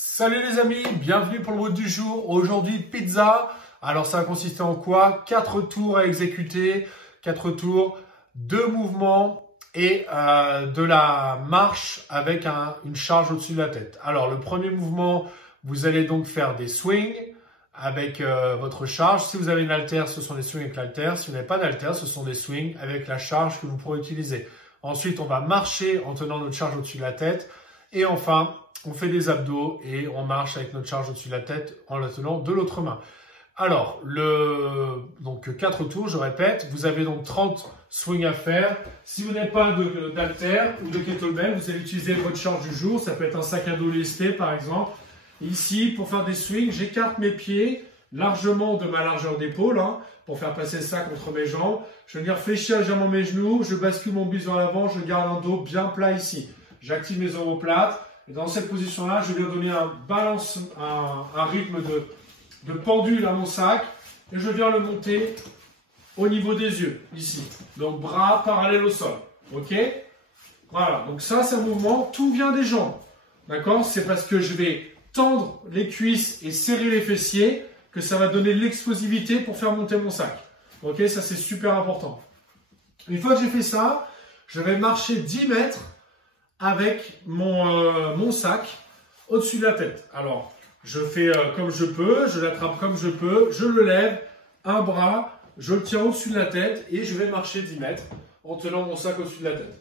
Salut les amis, bienvenue pour le mot du jour. Aujourd'hui, pizza. Alors ça va consister en quoi? 4 tours à exécuter, 4 tours, 2 mouvements et de la marche avec une charge au-dessus de la tête. Alors le premier mouvement, vous allez donc faire des swings avec votre charge. Si vous avez une haltère, ce sont des swings avec l'haltère. Si vous n'avez pas d'haltère, ce sont des swings avec la charge que vous pourrez utiliser. Ensuite, on va marcher en tenant notre charge au-dessus de la tête. Et enfin, on fait des abdos et on marche avec notre charge au-dessus de la tête en la tenant de l'autre main. Alors, donc 4 tours, je répète. Vous avez donc 30 swings à faire. Si vous n'avez pas d'haltère ou de kettlebell, vous allez utiliser votre charge du jour. Ça peut être un sac à dos lesté, par exemple. Ici, pour faire des swings, j'écarte mes pieds largement de ma largeur d'épaule pour faire passer ça contre mes jambes. Je vais venir fléchir légèrement mes genoux. Je bascule mon buste vers l'avant. Je garde un dos bien plat ici. J'active mes omoplates. Et dans cette position-là, je viens donner un rythme de pendule à mon sac. Et je viens le monter au niveau des yeux, ici. Donc, bras parallèles au sol. OK? Voilà. Donc ça, c'est un mouvement. Tout vient des jambes. D'accord? C'est parce que je vais tendre les cuisses et serrer les fessiers que ça va donner l'explosivité pour faire monter mon sac. OK? Ça, c'est super important. Une fois que j'ai fait ça, je vais marcher 10 mètres avec mon sac au-dessus de la tête. Alors, je fais comme je peux, je l'attrape comme je peux, je le lève, un bras, je le tiens au-dessus de la tête et je vais marcher 10 mètres en tenant mon sac au-dessus de la tête.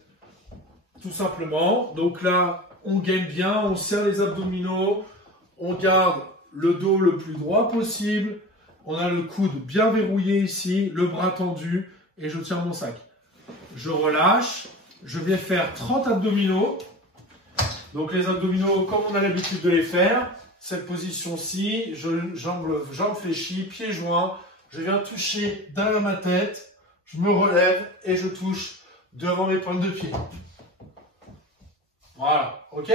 Tout simplement. Donc là, on gaine bien, on serre les abdominaux, on garde le dos le plus droit possible, on a le coude bien verrouillé ici, le bras tendu et je tiens mon sac. Je relâche. Je vais faire 30 abdominaux. Donc les abdominaux, comme on a l'habitude de les faire, cette position-ci, jambes fléchies, pieds joints, je viens toucher derrière ma tête, je me relève et je touche devant mes pointes de pied. Voilà, ok?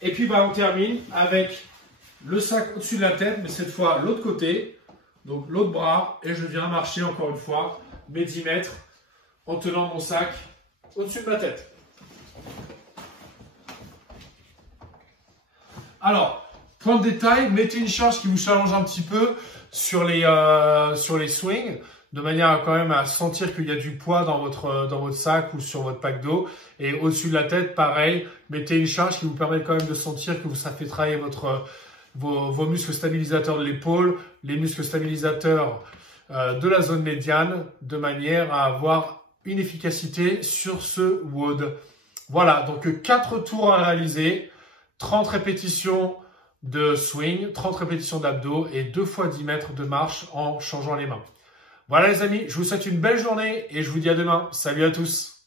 Et puis on termine avec le sac au-dessus de la tête, mais cette fois l'autre côté, donc l'autre bras, et je viens marcher encore une fois mes 10 mètres en tenant mon sac au-dessus de ma tête. Alors, point de détail, mettez une charge qui vous challenge un petit peu sur les swings, de manière à quand même à sentir qu'il y a du poids dans votre sac ou sur votre pack d'eau. Et au-dessus de la tête, pareil, mettez une charge qui vous permet quand même de sentir que ça fait travailler vos muscles stabilisateurs de l'épaule, les muscles stabilisateurs de la zone médiane, de manière à avoir une efficacité sur ce WOD. Voilà, donc 4 tours à réaliser, 30 répétitions de swing, 30 répétitions d'abdos et 2 fois 10 mètres de marche en changeant les mains. Voilà les amis, je vous souhaite une belle journée et je vous dis à demain. Salut à tous!